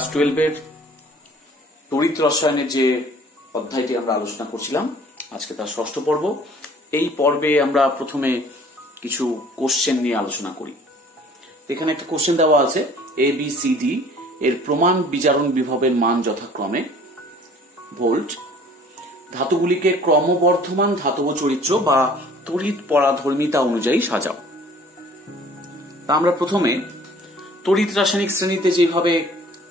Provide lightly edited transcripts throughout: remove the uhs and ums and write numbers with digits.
Class 12 এর তড়িৎ রসায়নের যে অধ্যায়টি আমরা আলোচনা করছিলাম আজকে তার ষষ্ঠ পর্ব। এই পর্বে আমরা প্রথমে কিছু কোশ্চেন নিয়ে আলোচনা করি। এখানে একটা কোশ্চেন দেওয়া আছে ABCD এর প্রমাণ বিজারণ বিভবের মান যথাক্রমে ভোল্ট। ধাতুগুলিকে ক্রমবর্ধমান ধাতব চরিত্র বা তড়িৎ পরাধর্মিতা অনুযায়ী সাজাও। তা আমরা প্রথমে তড়িৎ রাসায়নিক শ্রেণীতে যেভাবে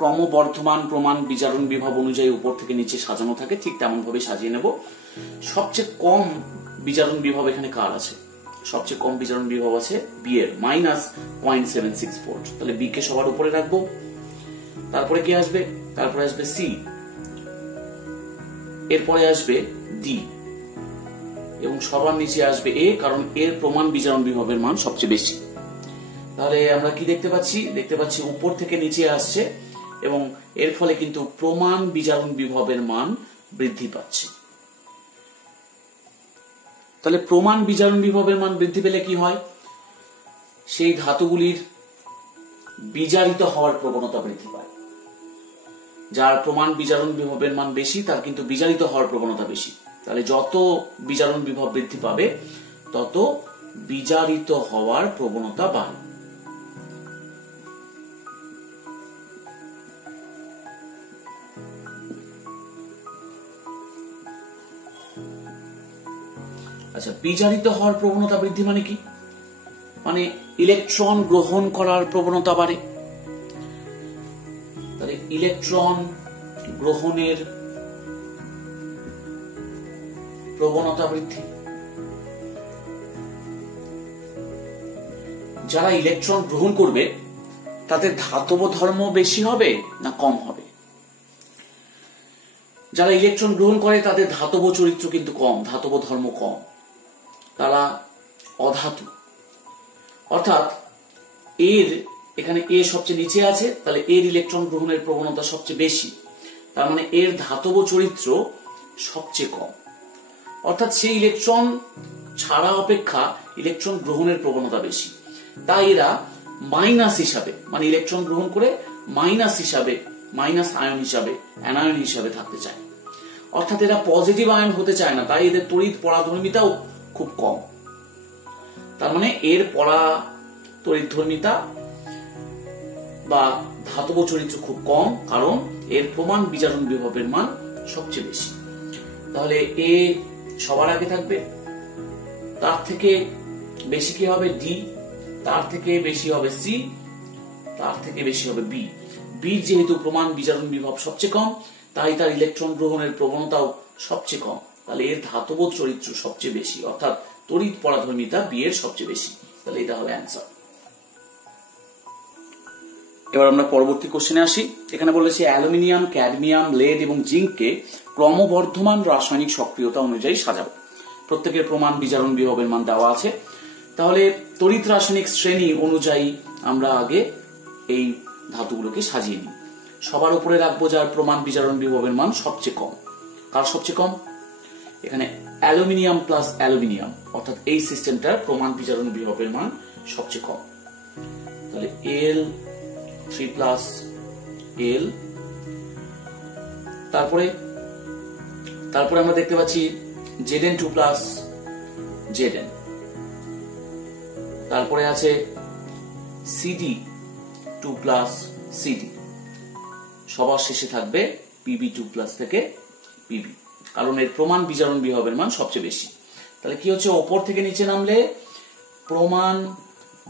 ক্রমবর্ধমান প্রমাণ বিজারণ বিভব অনুযায়ী উপর থেকে নিচে সাজানো থাকে ঠিক তেমন ভাবে সাজিয়ে নেব। সবচেয়ে কম বিজারণ বিভব এখানে কার আছে? সবচেয়ে কম বিজারণ বিভব আছে বি এর -0.76 ভোল্ট। তাহলে বি কে সবার উপরে রাখবো। তারপরে কি আসবে? তারপরে আসবে সি, এরপরে আসবে ডি এবং সবার নিচে আসবে এ, কারণ এর প্রমাণ বিজারণ বিভবের মান সবচেয়ে বেশি। তাহলে আমরা কি দেখতে পাচ্ছি? দেখতে পাচ্ছি উপর থেকে নিচে আসছে এবং এর ফলে কিন্তু প্রমাণ বিজারণ বিভবের মান বৃদ্ধি পাচ্ছে। তাহলে প্রমাণ বিজারণ বিভবের মান বৃদ্ধি পেলে কি হয়? সেই ধাতুগুলির বিজারিত হওয়ার প্রবণতা বৃদ্ধি পায়। যার প্রমাণ বিজারণ বিভবের মান বেশি তার কিন্তু বিজারিত হওয়ার প্রবণতা বেশি। তাহলে যত বিজারণ বিভব বৃদ্ধি পাবে তত বিজারিত হওয়ার প্রবণতা বাড়ে। আচ্ছা, বিজারিত হওয়ার প্রবণতা বৃদ্ধি মানে কি? মানে ইলেকট্রন গ্রহণ করার প্রবণতা বাড়ে। তাহলে ইলেকট্রন গ্রহণের প্রবণতা বৃদ্ধি। যারা ইলেকট্রন গ্রহণ করবে তাদের ধাতব ধর্ম বেশি হবে না কম হবে? যারা ইলেকট্রন গ্রহণ করে তাদের ধাতব চরিত্র কিন্তু কম, ধাতব ধর্ম কম, তারা অধাতু। অর্থাৎ এর এখানে এ সবচেয়ে নিচে আছে, তাহলে এর ইলেকট্রন গ্রহণের প্রবণতা সবচেয়ে বেশি, তার মানে এর ধাতব চরিত্র সবচেয়ে কম। অর্থাৎ সেই ইলেকট্রন ছাড়া অপেক্ষা ইলেকট্রন গ্রহণের প্রবণতা বেশি। তাই এরা মাইনাস হিসাবে, মানে ইলেকট্রন গ্রহণ করে মাইনাস হিসাবে, মাইনাস আয়ন হিসাবে, অ্যানায়ন হিসাবে থাকতে চায়। অর্থাৎ এরা পজিটিভ আয়ন হতে চায় না, তাই এদের তড়িৎ পরাধর্মিতাও খুব কম। তার মানে এর তড়িৎধর্মিতা বা ধাতব চরিত্র খুব কম, কারণ এর প্রমাণ বিজারণ বিভবের মান সবচেয়ে বেশি। তাহলে এ সবার আগে থাকবে, তার থেকে বেশি কি হবে? ডি, তার থেকে বেশি হবে সি, তার থেকে বেশি হবে বি। বি যেহেতু প্রমাণ বিজারণ বিভব সবচেয়ে কম, তাই তার ইলেকট্রন গ্রহণের প্রবণতাও সবচেয়ে কম। তাহলে এর ধাতব চরিত্র সবচেয়ে বেশি, অর্থাৎ তড়িৎ পরাধর্মিতা বি এর সবচেয়ে বেশি। তাহলে এটা হবে অ্যান্সার। এবার আমরা পরবর্তী কোশ্চেনে আসি। এখানে বলেছে অ্যালুমিনিয়াম, ক্যাডমিয়াম, লেড এবং জিঙ্ককে ক্রমবর্ধমান রাসায়নিক সক্রিয়তা অনুযায়ী সাজাও। প্রত্যেকের প্রমাণ বিজারণ বিভবের মান দেওয়া আছে। তাহলে তড়িৎ রাসায়নিক শ্রেণী অনুযায়ী আমরা আগে এই ধাতুগুলোকে সাজিয়ে নিই। সবার উপরে রাখবো যার প্রমাণ বিজারণ বিভবের মান সবচেয়ে কম। কার সবচেয়ে কম? এখানে অ্যালুমিনিয়াম প্লাস অ্যালুমিনিয়াম, অর্থাৎ এই সিস্টেমটার প্রমাণ বিজারণ বিভবের মান সবচেয়ে কম। তাহলে Al3 প্লাস Al, তারপরে আমরা দেখতে পাচ্ছি Zn2 প্লাস Zn, তারপরে আছে Cd2 প্লাস Cd, সবার শেষে থাকবে Pb2 প্লাস থেকে Pb, কারণ এর প্রমাণ বিজারণ বিভবের মান সবচেয়ে বেশি। তাহলে কি হচ্ছে? ওপর থেকে নিচে নামলে প্রমাণ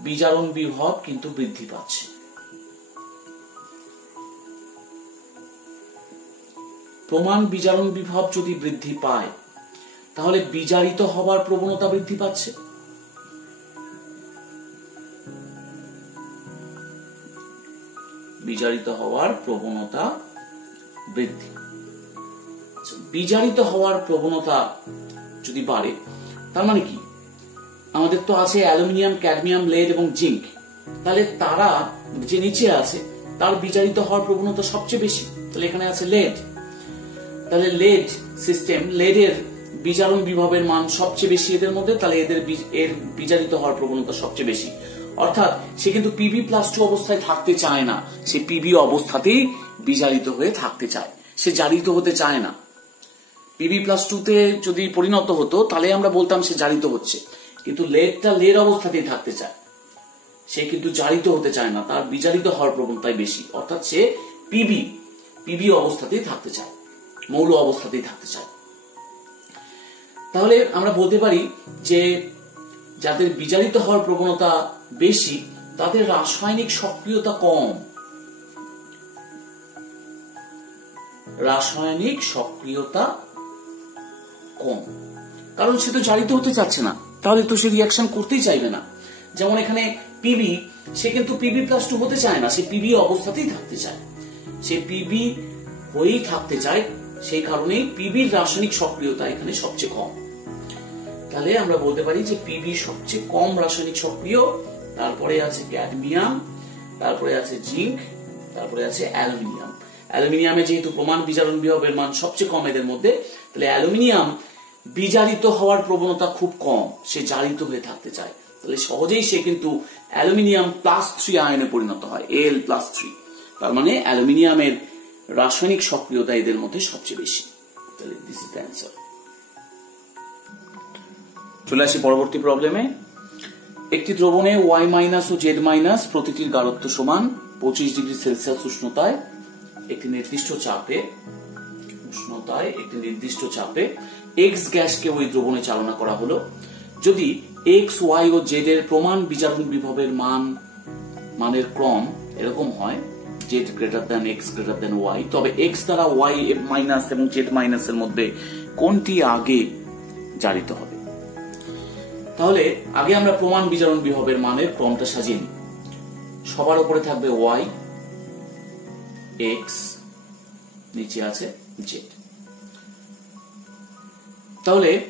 বিজারণ বিভব কিন্তু বৃদ্ধি পাচ্ছে। প্রমাণ বিজারণ বিভব যদি বৃদ্ধি পায় তাহলে বিজারিত হবার প্রবণতা বৃদ্ধি পাচ্ছে। বিজারিত হওয়ার প্রবণতা বৃদ্ধি। বিজারিত হওয়ার প্রবণতা যদি বাড়ে তার মানে কি? আমাদের তো আছে অ্যালুমিনিয়াম, ক্যাডমিয়াম, লেড এবং জিঙ্ক। তাহলে তারা যে নিচে আছে তার বিজারিত হওয়ার প্রবণতা সবচেয়ে বেশি। তাহলে এখানে আছে লেড, তাহলে লেড সিস্টেম, লেডের বিজারণ বিভবের মান সবচেয়ে বেশি এদের মধ্যে, তাহলে এর বিজারিত হওয়ার প্রবণতা সবচেয়ে বেশি। অর্থাৎ সে কিন্তু পিবি+2 অবস্থায় থাকতে চায় না, সে পিবি অবস্থাতেই বিজারিত হয়ে থাকতে চায়, সে জারিত হতে চায় না। Pb+2 যদি পরিণত হতো তাহলে আমরা বলতাম সে জারিত হচ্ছে, কিন্তু লেডটা লেড অবস্থাতেই থাকতে চায়, সে কিন্তু জারিত হতে চায় না, তার বিজারিত হওয়ার প্রবণতাই বেশি, অর্থাৎ সে পিবি অবস্থাতেই থাকতে চায়, মৌল অবস্থাতেই থাকতে চায়। তাহলে আমরা বলতে পারি যে যাদের বিজারিত হওয়ার প্রবণতা বেশি তাদের রাসায়নিক সক্রিয়তা কম। রাসায়নিক সক্রিয়তা কম, কারণ সে তো জারিত হতে চাচ্ছে না, তাহলে তো সে রিয়াকশন করতেই চাইবে না। যেমন এখানে পিবি, সে কিন্তু Pb+2 হতে চায় না, সে পিবি অবস্থাতেই থাকতে চায়, সে পিবি হয়েই থাকতে চায়, সেই কারণেই পিবির রাসায়নিক সক্রিয়তা এখানে সবচেয়ে কম। তাহলে আমরা বলতে পারি যে পিবি সবচেয়ে কম রাসায়নিক সক্রিয়, তারপরে আছে ক্যাডমিয়াম, তারপরে আছে জিঙ্ক, তারপরে আছে অ্যালুমিনিয়াম। অ্যালুমিনিয়ামে যেহেতু প্রমাণ বিজারণ বিভবের মান সবচেয়ে কম এদের মধ্যে, তাহলে অ্যালুমিনিয়াম বিজারিত হওয়ার প্রবণতা খুব কম, সে জারিত হয়ে থাকতে চায়, তাহলে সহজেই সে কিন্তু অ্যালুমিনিয়াম+3 আয়নে পরিণত হয়, Al+3। তার মানে অ্যালুমিনিয়ামের রাসায়নিক সক্রিয়তা এদের মধ্যে সবচেয়ে বেশি। তাহলে দিস ইজ দ্য অ্যান্সার। চলে আসি পরবর্তী প্রবলেমে। একটি দ্রবণে Y- ও Z- প্রতিটির গাঢ়ত্ব সমান 25 ডিগ্রি সেলসিয়াস উষ্ণতায় একটি নির্দিষ্ট চাপে X গ্যাসকে ওই দ্রবণে চালনা করা হলো। যদি X, Y ও Z এর প্রমাণ বিজারণ বিভবের মানের ক্রম এরকম হয়, Z > X > Y, তবে X দ্বারা Y- এবং Z- এর মধ্যে কোনটি আগে জারিত হবে? তাহলে আগে আমরা প্রমাণ বিজারণ বিভবের মানের ক্রমটা সাজিয়ে নিই। সবার উপরে থাকবে Y, X, নিচে আছে Z। তাহলে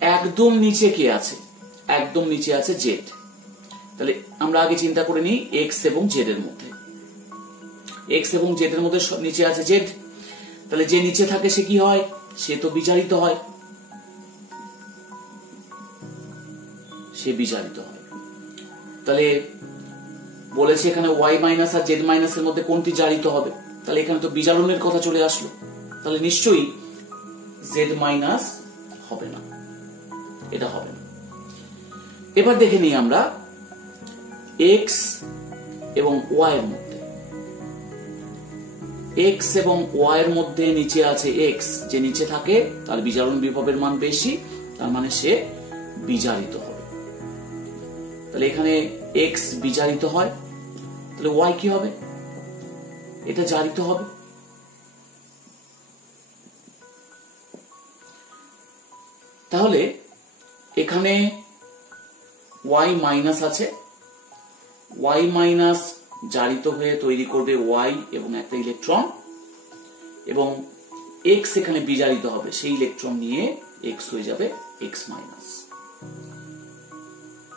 একদম নিচে কে আছে? একদম নিচে আছে Z। তাহলে আমরা আগে চিন্তা করে নিই X এবং Z এর মধ্যে। X এবং Z এর মধ্যে নিচে আছে Z, তাহলে যে নিচে থাকে সে কি হয়? সে তো বিজারিত হয়, সে বিজারিত হয়। তাহলে বলেছে এখানে Y- আর Z- এর মধ্যে কোনটি জারিত হবে, তাহলে এখানে তো বিজারণের কথা চলে আসলো, তাহলে নিশ্চয়ই Z- হবে না, এটা হবে না। এবার দেখে নিই আমরা X এবং Y এর মধ্যে। X এবং Y এর মধ্যে নিচে আছে X, যে নিচে থাকে তার বিজারণ বিভবের মান বেশি, তার মানে সে বিজারিত হবে। তাহলে এখানে X বিজারিত হয়, তাহলে Y কি হবে? এটা জারিত হবে। তাহলে এখানে Y- আছে, Y- জারিত হয়ে তৈরি করবে Y এবং একটা ইলেকট্রন, এবং X এখানে বিজারিত হবে, সেই ইলেকট্রন নিয়ে X হয়ে যাবে X-।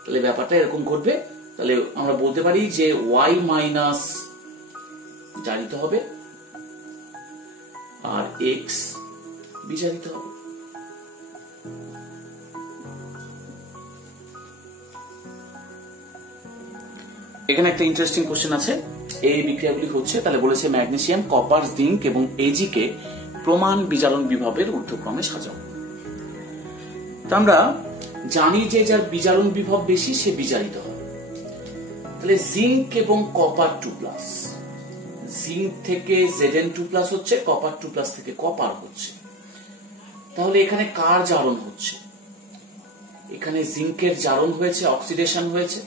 তাহলে ব্যাপারটা এরকম ঘটবে। তাহলে আমরা বলতে পারি যে Y- জারিত হবে আর X বিজারিত হবে। এখানে একটা ইন্টারেস্টিং কোশ্চেন আছে, এই বিক্রিয়াগুলি হচ্ছে, তাহলে বলেছে ম্যাগনেসিয়াম, কপার, জিঙ্ক এবং Ag কে প্রমাণ বিজারণ বিভবের ঊর্ধ্বক্রমে সাজাও। তা আমরা জানি যে যার বিজারণ বিভব বেশি সে বিজারিত হয়। তাহলে জিঙ্ক এবং কপার 2+, জিঙ্ক থেকে Zn2+ হচ্ছে, কপার 2+ থেকে কপার হচ্ছে। তাহলে এখানে কার জারণ হচ্ছে? এখানে জিঙ্কের জারণ হয়েছে, অক্সিডেশন হয়েছে।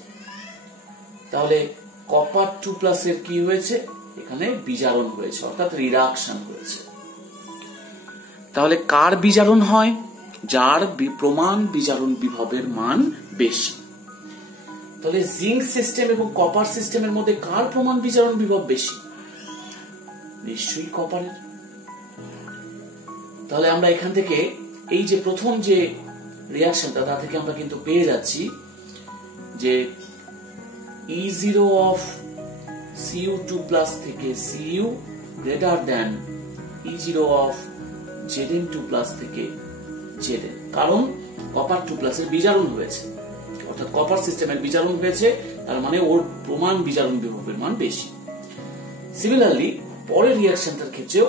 তাহলে কপার 2+ এর কি হয়েছে? এখানে বিজারণ হয়েছে, অর্থাৎ রিডাকশন হয়েছে। তাহলে কার বিজারণ হয়? যার প্রমাণ বিজারণ বিভবের মান বেশি। তাহলে জিঙ্ক সিস্টেম এবং কপার সিস্টেমের মধ্যে কার প্রমাণ বিজারণ বিভব বেশি? নিশ্চয়ই কপারের। তাহলে আমরা এখান থেকে এই যে প্রথম যে রিয়াকশনটা, তা থেকে আমরা কিন্তু পেয়ে যাচ্ছি যে E0 of Cu2+ থেকে Cu greater than E0 of Zn2+ থেকে Zn, কারণ কপার 2+ এর বিজারণ হয়েছে, অর্থাৎ কপার সিস্টেমের বিজারণ হয়েছে, তার মানে ওর প্রমাণ বিজারণ বিভবের মান বেশি। সিমিলারলি পরের রিয়াকশনটার ক্ষেত্রেও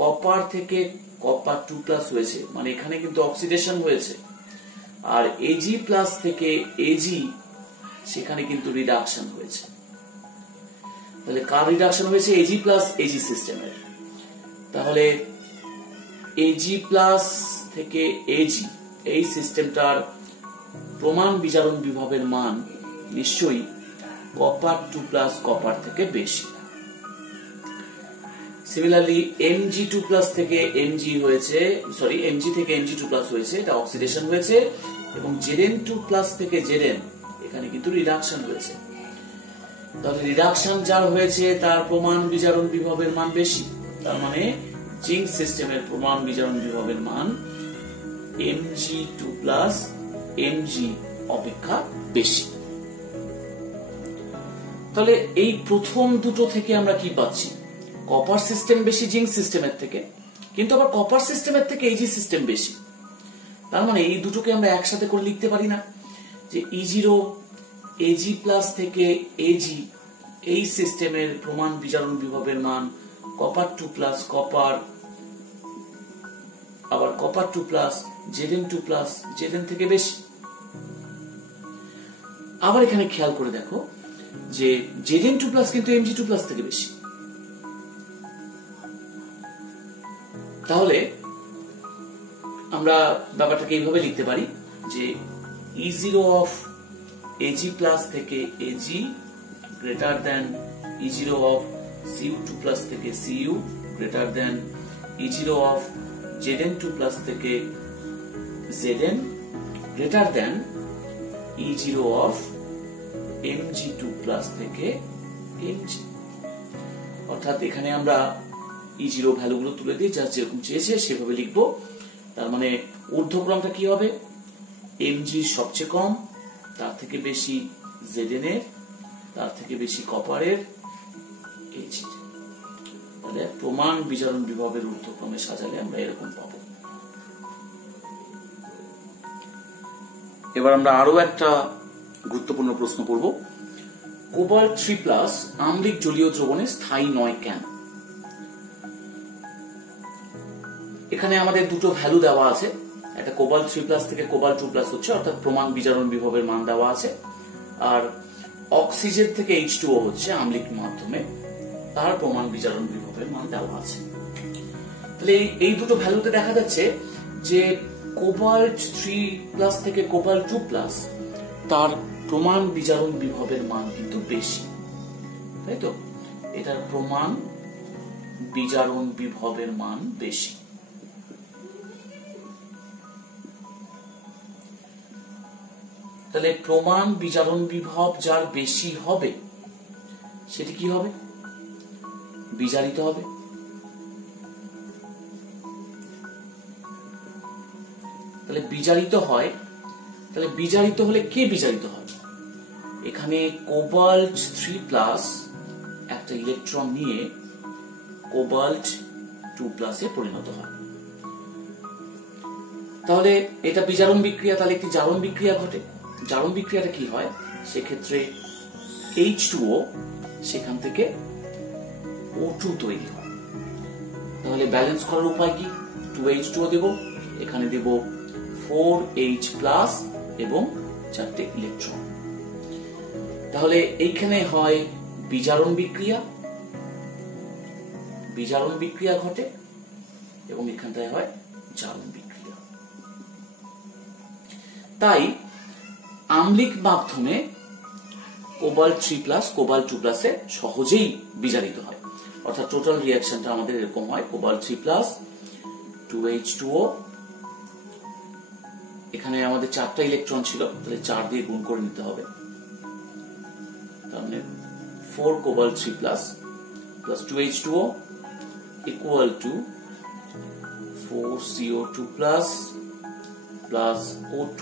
কপার থেকে কপার 2+ হয়েছে, মানে এখানে কিন্তু অক্সিডেশন হয়েছে। আর Ag+ থেকে Ag সেখানে কিন্তু রিডাকশন হয়েছে। তাহলে কার রিডাকশন হয়েছে? Ag+ Ag সিস্টেমের। তাহলে Ag+ থেকে Ag এই সিস্টেমটার প্রমাণ বিজারণ বিভবের মান নিশ্চয়ই কপার 2+ কপার থেকে বেশি। সিমিলারলি Mg2+ থেকে Mg হয়েছে, সরি Mg থেকে Mg2+ হয়েছে, এটা অক্সিডেশন হয়েছে, এবং Zn2+ থেকে Zn এখানে কিন্তু রিডাকশন হয়েছে। তাহলে রিডাকশন যার হয়েছে তার প্রমাণ বিজারণ বিভবের মান বেশি। তার মানে জিঙ্ক সিস্টেমের প্রমাণ বিজারণ বিভবের মান Mg2+ Mg অপেক্ষা বেশি। তাহলে এই প্রথম দুটো থেকে আমরা কি পাচ্ছি? কপার সিস্টেম বেশি জিঙ্ক সিস্টেমের থেকে, কিন্তু আবার কপার সিস্টেমের থেকে Ag সিস্টেম বেশি। তার মানে এই দুটোকে আমরা একসাথে করে লিখতে পারি না যে E0 Ag+ থেকে Ag এই সিস্টেমের প্রমাণ বিজারণ বিভবের মান কপার 2+ কপার, আবার কপার 2+ Zn2+ Zn থেকে বেশি। আবার এখানে খেয়াল করে দেখো যে Zn2+ কিন্তু Mg2+ থেকে বেশি। তাহলে আমরা ব্যাপারটাকে এইভাবে লিখতে পারি যে E0 of Ag+ থেকে Ag greater than E0 of Cu2+ থেকে Cu greater than E0 of Zn2+ থেকে Zn greater than E0 of Mg2+ থেকে Mg। অর্থাৎ এখানে আমরা E0 ভ্যালুগুলো তুলে দিই, যা যেরকম চেয়েছে সেভাবে লিখবো। তার মানে ঊর্ধ্বক্রমটা কি হবে? Mg সবচেয়ে কম, তার থেকে বেশি Zn এর, তার থেকে বেশি কপারের, Ag। তাহলে প্রমাণ বিজারণ বিভবের ঊর্ধ্বক্রমে সাজালে আমরা এরকম পাবো। এবার আমরা আরো একটা গুরুত্বপূর্ণ প্রশ্ন করব। কোবাল্ট 3+ আম্লিক জলীয় দ্রবণে স্থায়ী নয় কেন? এখানে আমাদের দুটো ভ্যালু দেওয়া আছে, একটা কোবাল্ট 3+ থেকে কোবাল্ট 2+ হচ্ছে, অর্থাৎ প্রমাণ বিজারণ বিভবের মান দেওয়া আছে, আর অক্সিজেন থেকে H2O হচ্ছে আম্লিক মাধ্যমে, তার প্রমাণ বিজারণ বিভবের মান দেওয়া আছে। তাহলে এই দুটো ভ্যালুতে দেখা যাচ্ছে যে কোবাল্ট 3+ থেকে কোবাল্ট 2+ তার প্রমাণ বিজারণ বিভবের মান কিন্তু বেশি, তাই তো? এটার প্রমাণ বিজারণ বিভবের মান বেশি। তাহলে প্রমাণ বিজারণ বিভব যার বেশি হবে সেটি কি হবে? বিজারিত হবে। তাহলে বিজারিত হয়, তাহলে বিজারিত হলে কে বিজারিত হয়? এখানে কোবাল্ট 3+ একটা ইলেকট্রন নিয়ে কোবাল্ট 2+ এ পরিণত হয়। তাহলে এটা বিজারণ বিক্রিয়া, তাহলে একটি জারণ বিক্রিয়া ঘটে। জারণ বিক্রিয়াটা কি হয়? সেক্ষেত্রে H2O সেখান থেকে O2 তৈরি হয়। তাহলে ব্যালেন্স করার উপায় কি? 2H2O দেব, এখানে দেব 4H+ এবং 4টে ইলেকট্রন। তাহলে এইখানে হয় বিজারণ বিক্রিয়া, বিজারণ বিক্রিয়া ঘটে, এবং এখানটায় হয় জারণ বিক্রিয়া। তাই আম্লিক মাধ্যমে কোবাল্ট 3+ কোবাল্ট 2+ এ সহজেই বিজারিত হয়। অর্থাৎ টোটাল রিঅ্যাকশনটা আমাদের এরকম হয়, কোবাল্ট 3+ 2H2O, এখানে আমাদের 4টা ইলেকট্রন ছিল, তাহলে 4 দিয়ে গুণ করে নিতে হবে, তাহলে 4 cobalt 3+ plus 2H2O equal to 4CO2 plus O2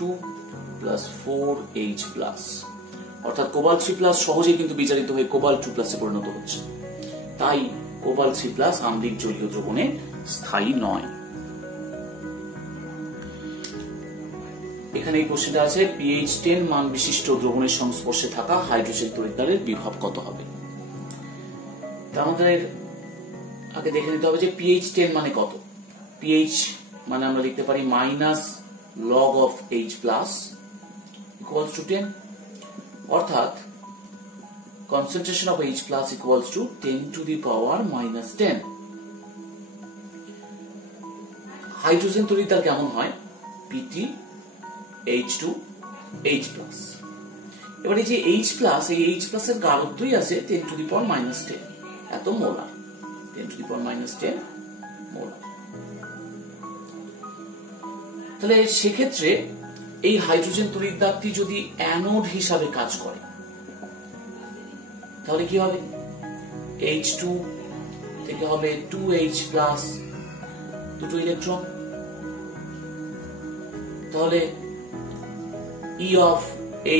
plus 4H+। অর্থাৎ কোবাল্ট 3+ সহজেই কিন্তু বিজারিত হয়ে কোবাল্ট 2+ এ পরিণত হচ্ছে। তাই কোবাল্ট 3+ আম্লিক জলীয় দ্রবণে স্থায়ী নয়। এখানে এই প্রশ্নটা আছে, pH 10 মান বিশিষ্ট দ্রবণের সংস্পর্শে থাকা হাইড্রোজেন তড়িৎদ্বারের বিভব কত হবে? আমাদের আগে দেখে নিতে হবে যে pH 10 মানে কত। pH মানে আমরা লিখতে পারি minus log of H plus equals to 10, অর্থাৎ concentration of H plus equals to 10 to the power minus 10. Hydrogen তড়িৎদ্বার কেমন হয়? Pt H2 H plus। এবার এই যে H plus, এই H plus এর গাঢ়ত্বই আছে 10 to the power minus 10, এত molar, 10 to the power minus 10 molar. তাহলে সেক্ষেত্রে এই হাইড্রোজেন তড়িৎদ্বারটি যদি অ্যানোড হিসাবে কাজ করে তাহলে কি হবে? H2 থেকে হবে 2H প্লাস, দুটো ইলেকট্রন, তাহলে E অফ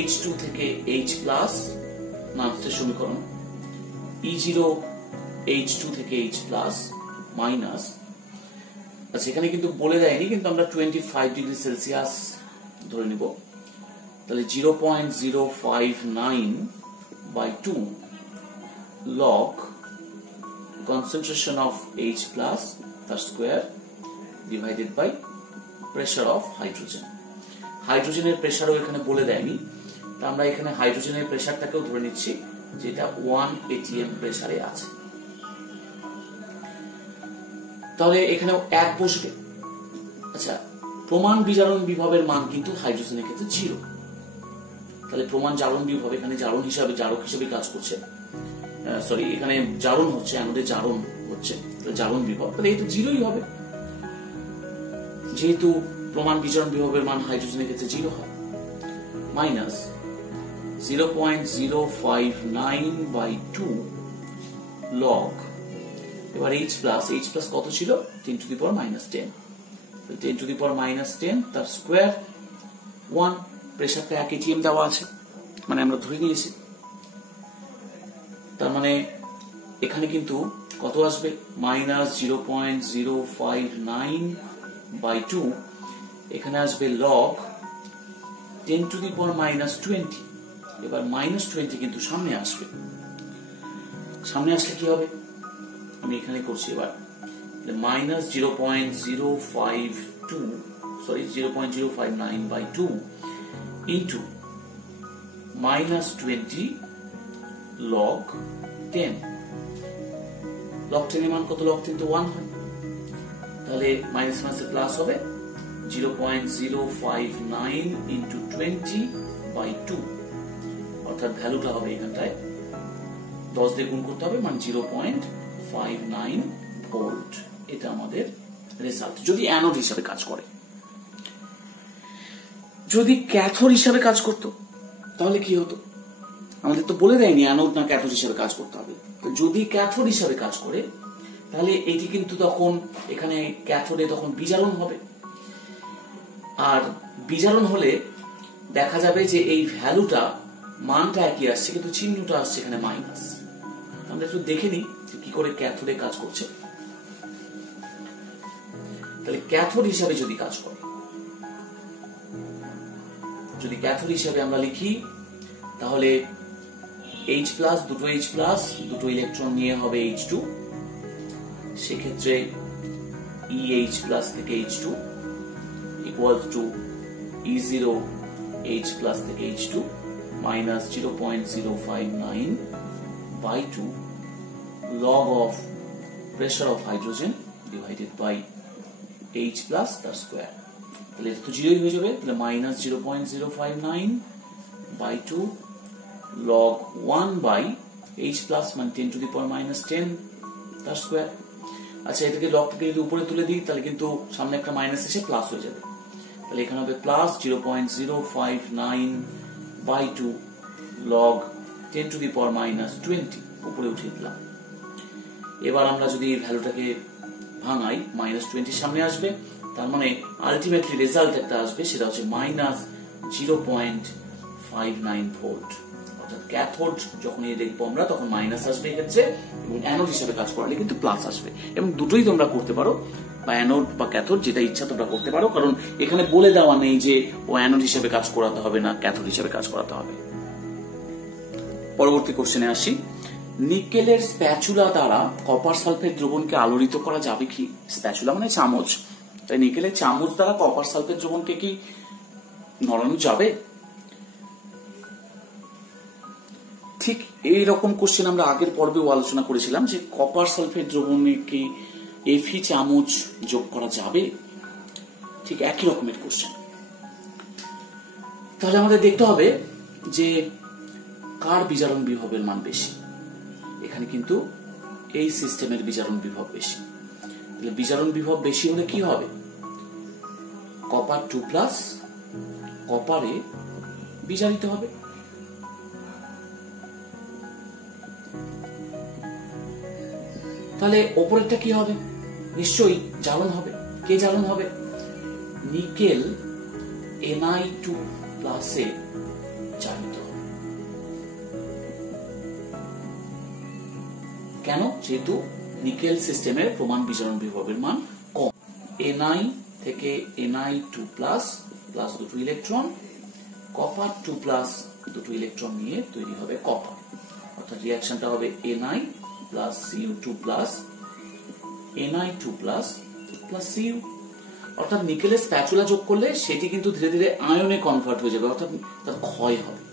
H2 থেকে H প্লাস নামতে সমীকরণ, E0 H2 থেকে H প্লাস মাইনাস, আচ্ছা এখানে কিন্তু বলে দেয়নি কিন্তু আমরা 25 ডিগ্রি সেলসিয়াস ধরে নিব, তাহলে 0.059 by 2 log concentration of H plus the square divided by pressure of hydrogen। হাইড্রোজেনের প্রেসারও এখানে বলে দেয়নি, তা আমরা এখানে হাইড্রোজেনের প্রেসারটাকেও ধরে নিচ্ছি যেটা 1 atm প্রেসারে আছে। তাহলে এখানেও 1 বসবে। আচ্ছা, প্রমাণ বিজারণ বিভবের মান কিন্তু হাইড্রোজেনের ক্ষেত্রে 0, তাহলে প্রমাণ জারণ বিভব এখানে জারণ হিসাবে, জারক হিসাবে কাজ করছে, সরি এখানে জারণ হচ্ছে, আমাদের জারণ হচ্ছে, জারণ বিভব, তাহলে এই তো 0ই হবে, যেহেতু প্রমাণ বিজারণ বিভবের মান হাইড্রোজেনের ক্ষেত্রে 0 হয়, মাইনাস 0.059 by 2 log, এবার H প্লাস কত ছিল? 10 to the power minus 10, 10 to the power minus 10 তার স্কোয়ার 1, প্রেসারটা 1 atm দেওয়া আছে, মানে আমরা ধরে নিয়েছি, তার মানে এখানে কিন্তু কত আসবে? মাইনাস 0.059 by 2, এখানে আসবে log 10 to the power minus 20, এবার মাইনাস 20 কিন্তু সামনে আসবে, সামনে আসলে কি হবে? আমি এখানে করছি এবার minus 0.059 by 2 into minus 20 log 10, log 10 এর মান কত? log 10 তো 1 হয়, তাহলে মাইনাস মাইনাসে প্লাস হবে 0.059 into 20 by 2, অর্থাৎ ভ্যালুটা হবে এখানটায় 10 দিয়ে গুণ করতে হবে, মানে 0.59 ভোল্ট। এটা আমাদের রেজাল্ট যদি অ্যানোড হিসাবে কাজ করে। যদি ক্যাথোড হিসাবে কাজ করতো তাহলে কি হতো? আমাদের তো বলে দেয়নি অ্যানোড না ক্যাথোড হিসাবে কাজ করতে হবে, তো যদি ক্যাথোড হিসাবে কাজ করে তাহলে এটি কিন্তু তখন এখানে ক্যাথোডে তখন বিজারণ হবে, আর বিজারণ হলে দেখা যাবে যে এই ভ্যালুটা, মানটা একই আসছে কিন্তু চিহ্নটা আসছে এখানে মাইনাস। আমরা একটু দেখে নিই কি করে ক্যাথোডে কাজ করছে। তাহলে ক্যাথোড হিসাবে যদি কাজ করে, যদি ক্যাথোড হিসাবে আমরা লিখি তাহলে H প্লাস, দুটো H প্লাস, দুটো ইলেকট্রন নিয়ে হবে H2, সেক্ষেত্রে EH প্লাস থেকে H2 equals to E0 H plus থেকে H2 minus 0.059 by 2 log of pressure of hydrogen divided by H plus তার স্কোয়ার, তাহলে এটা তো 0 হয়ে যাবে, তাহলে minus 0.059 by 2 log 1 by H plus মানে 10 to the power minus 10 তার স্কোয়ার। আচ্ছা, এটাকে লগটাকে যদি উপরে তুলে দিই তাহলে কিন্তু সামনে একটা মাইনাস এসে প্লাস হয়ে যাবে, তাহলে এখানে হবে plus 0.059 by 2 log 10 to the power minus 20, উপরে উঠিয়ে দিলাম। এবার আমরা যদি এই ভ্যালুটাকে ভাঙাই, মাইনাস 20 সামনে আসবে, তার মানে আলটিমেটলি রেজাল্ট একটা আসবে, সেটা হচ্ছে মাইনাস 0.59 ভোল্ট। অর্থাৎ ক্যাথোড যখন দেখবো আমরা তখন মাইনাস আসবে এক্ষেত্রে, এবং অ্যানোড হিসেবে কাজ করলে কিন্তু প্লাস আসবে, এবং দুটোই তোমরা করতে পারো, বা অ্যানোড বা ক্যাথোড যেটা ইচ্ছা তোমরা করতে পারো, কারণ এখানে বলে দেওয়া নেই যে ও অ্যানোড হিসেবে কাজ করাতে হবে না ক্যাথোড হিসেবে কাজ করাতে হবে। পরবর্তী কোশ্চেনে আসি, নিকেলের স্প্যাচুলা দ্বারা কপার সালফেট দ্রবণকে আলোড়িত করা যাবে কি? স্প্যাচুলা মানে চামচ, তাই নিকেলের চামচ দ্বারা কপার সালফেট দ্রবণকে কি নড়ানো যাবে? ঠিক এইরকম কোশ্চেন আমরা আগের পর্বেও আলোচনা করেছিলাম যে কপার সালফেট দ্রবণে কি এফি চামচ যোগ করা যাবে? ঠিক একই রকমের কোশ্চেন। তাহলে আমাদের দেখতে হবে যে কার বিজারণ বিভবের মান বেশি। এখানে কিন্তু এই সিস্টেমের বিজারণ বিভব বেশি। তাহলে বিজারণ বিভব বেশি হলে কি হবে? কপার 2+ কপারে বিজারিত হবে। তাহলে ওপরেরটা কি হবে? নিশ্চয়ই জ্বালন হবে। কে জ্বালন হবে? নিকেল Na2+ এ জারিত হবে। কেন? যেহেতু নিকেল সিস্টেমের প্রমাণ বিজারণ বিভবের মান কম। Na থেকে Na2+ প্লাস দুটো ইলেকট্রন, কপার 2+ দুটো ইলেকট্রন নিয়ে তৈরি হবে কপার। অর্থাৎ রিঅ্যাকশনটা হবে Na plus Cu2 plus Na2+ plus Cu। অর্থাৎ নিকেলের স্প্যাচুলা যোগ করলে সেটি কিন্তু ধীরে ধীরে আয়নে কনভার্ট হয়ে যাবে, অর্থাৎ তার ক্ষয় হবে,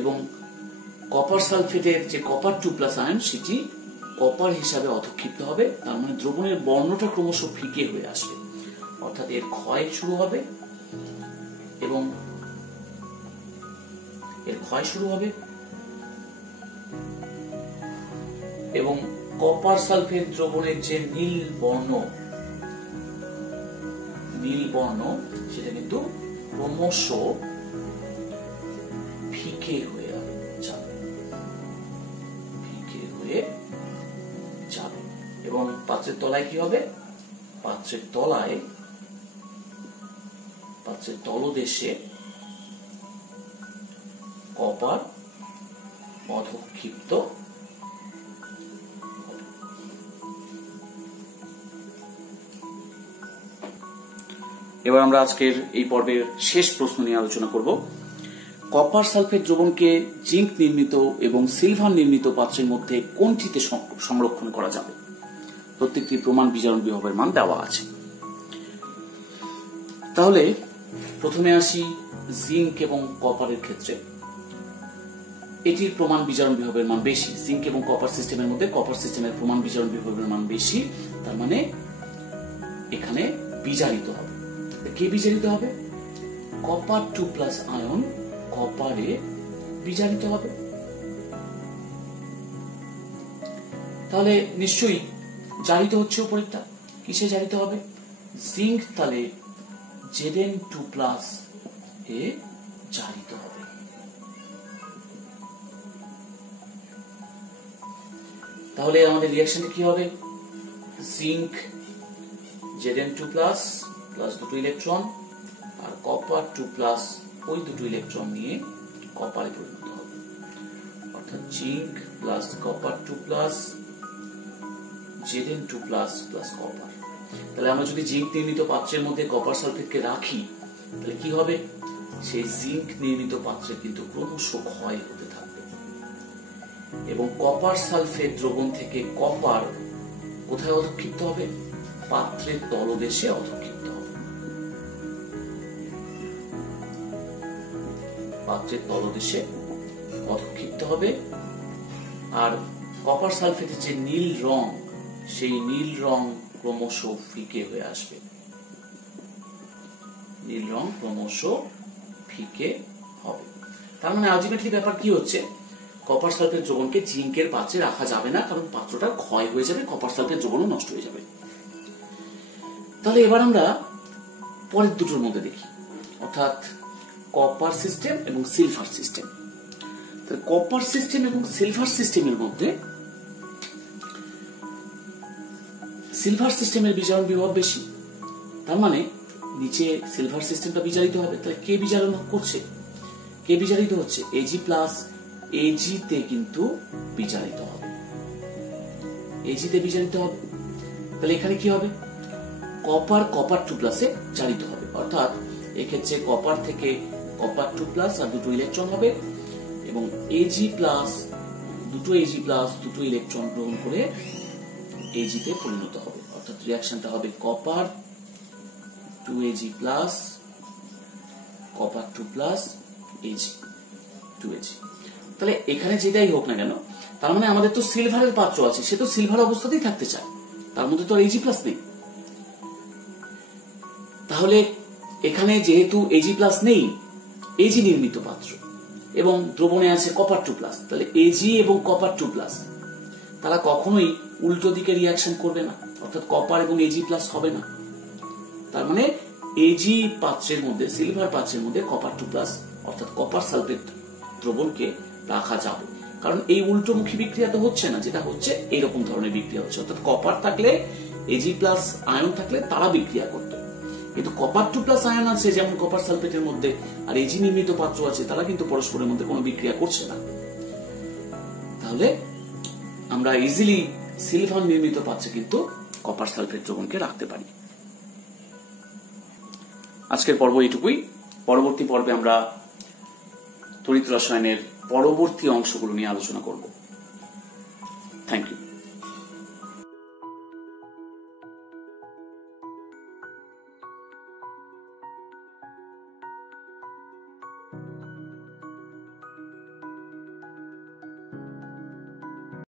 এবং কপার সালফেটের যে কপার 2+ আয়ন সেটি কপার হিসাবে অধক্ষিপ্ত হবে। তার মানে দ্রবণের বর্ণটা ক্রমশ ফিকে হয়ে আসবে, অর্থাৎ এর ক্ষয় শুরু হবে এবং কপার সালফেট দ্রবণের যে নীল বর্ণ সেটা কিন্তু ক্রমশ ফিকে হয়ে যাবে। এবং পাত্রের তলায় কি হবে? পাত্রের তলদেশে কপার অধক্ষিপ্ত। এবার আমরা আজকের এই পর্বের শেষ প্রশ্ন নিয়ে আলোচনা করব। কপার সালফেট দ্রবণকে জিঙ্ক নির্মিত এবং সিলভার নির্মিত পাত্রের মধ্যে কোনটিতে সংরক্ষণ করা যাবে? প্রত্যেকটি প্রমাণ বিজারণ বিভবের মান দেওয়া আছে। তাহলে প্রথমে আসি জিঙ্ক এবং কপারের ক্ষেত্রে। এটির প্রমাণ বিজারণ বিভবের মান বেশি। জিঙ্ক এবং কপার সিস্টেমের মধ্যে কপার সিস্টেমের প্রমাণ বিজারণ বিভবের মান বেশি, তার মানে এখানে বিজারিত হবে। কে বিজারিত হবে? কপার 2+ আয়ন কপারে বিজারিত হবে। তাহলে নিশ্চয়ই জারিত হচ্ছে উপরেরটা। কিসে জারিত হবে? জিঙ্ক তাহলে Zn2+ এ জারিত হবে। তাহলে আমাদের রিঅ্যাকশনটা কি হবে? জিঙ্ক Zn2+ প্লাস দুটো ইলেকট্রন আর কপার 2+ ওই দুটো ইলেকট্রন নিয়ে কপারে পরিণত হবে, অর্থাৎ zinc plus copper 2+ Zn2+ plus copper. তাহলে আমরা যদি জিঙ্ক নির্মিত পাত্রের মধ্যে কপার সালফেটকে রাখি তাহলে কি হবে? সেই জিঙ্ক নির্মিত পাত্রে কিন্তু ক্রমশ ক্ষয় হতে থাকবে এবং কপার সালফেট দ্রবণ থেকে কপার কোথায় অধক্ষিপ্ত হবে? পাত্রের তলদেশে অধক্ষিপ্ত হবে। পাত্রের তলদেশে অধক্ষিপ্ত হবে আর কপার সালফেটের যে নীল রং, সেই নীল রং ক্রমশ ফিকে হয়ে আসবে। নীল রং ক্রমশ ফিকে হবে। তার মানে আলটিমেটলি ব্যাপার কি হচ্ছে? কপার সালফেট দ্রবণকে জিঙ্কের পাত্রে রাখা যাবে না, কারণ পাত্রটা ক্ষয় হয়ে যাবে, কপার সালফেট দ্রবণও নষ্ট হয়ে যাবে। তাহলে এবার আমরা পরের দুটোর মধ্যে দেখি, অর্থাৎ কপার সিস্টেম এবং সিলভার সিস্টেম। তাহলে কপার সিস্টেম এবং সিলভার সিস্টেমের মধ্যে সিলভার সিস্টেমের বিজারণ বিভব বেশি, তার মানে নিচে সিলভার সিস্টেমটা বিজারিত হবে। তাহলে কে বিজারণ করছে? কে বিজারিত হচ্ছে? Ag+, Ag তে কিন্তু বিজারিত হবে, Ag তে বিজারিত হবে। তাহলে এখানে কি হবে? কপার 2+ এ জারিত হবে, অর্থাৎ এক্ষেত্রে কপার থেকে কপার 2+ আর দুটো ইলেকট্রন হবে এবং Ag+ দুটো Ag প্লাস দুটো ইলেকট্রন গ্রহণ করে Ag তে পরিণত হবে, অর্থাৎ রিঅ্যাকশনটা হবে copper 2Ag plus copper 2 plus Ag 2Ag। তাহলে এখানে যেটাই হোক না কেন, তার মানে আমাদের তো সিলভারের পাত্র আছে, সে তো সিলভার অবস্থাতেই থাকতে চায়, তার মধ্যে তো আর Ag প্লাস নেই। তাহলে এখানে যেহেতু Ag প্লাস নেই, Ag নির্মিত পাত্র এবং দ্রবণে আছে কপার 2 প্লাস, তাহলে Ag এবং কপার 2 প্লাস তারা কখনোই উল্টো দিকে রিঅ্যাকশন করবে না, অর্থাৎ কপার এবং Ag প্লাস হবে না। তার মানে Ag পাত্রের মধ্যে, সিলভার পাত্রের মধ্যে কপার 2 প্লাস অর্থাৎ কপার সালফেট দ্রবণকে রাখা যাবে, কারণ এই উল্টোমুখী বিক্রিয়া তো হচ্ছে না, যেটা হচ্ছে এইরকম ধরনের বিক্রিয়া হচ্ছে, অর্থাৎ কপার থাকলে Ag প্লাস আয়ন থাকলে তারা বিক্রিয়া করতো, কিন্তু কপার 2 প্লাস আয়ন আছে যেমন কপার সালফেটের মধ্যে, আর Ag নির্মিত পাত্র আছে, তারা কিন্তু পরস্পরের মধ্যে কোনো বিক্রিয়া করছে না। তাহলে আমরা ইজিলি সিলভার নির্মিত পাত্রে কিন্তু কপার সালফেট দ্রবণকে রাখতে পারি। আজকের পর্ব এইটুকুই। পরবর্তী পর্বে আমরা তড়িৎ রসায়নের পরবর্তী অংশগুলো নিয়ে আলোচনা করব। Thank you.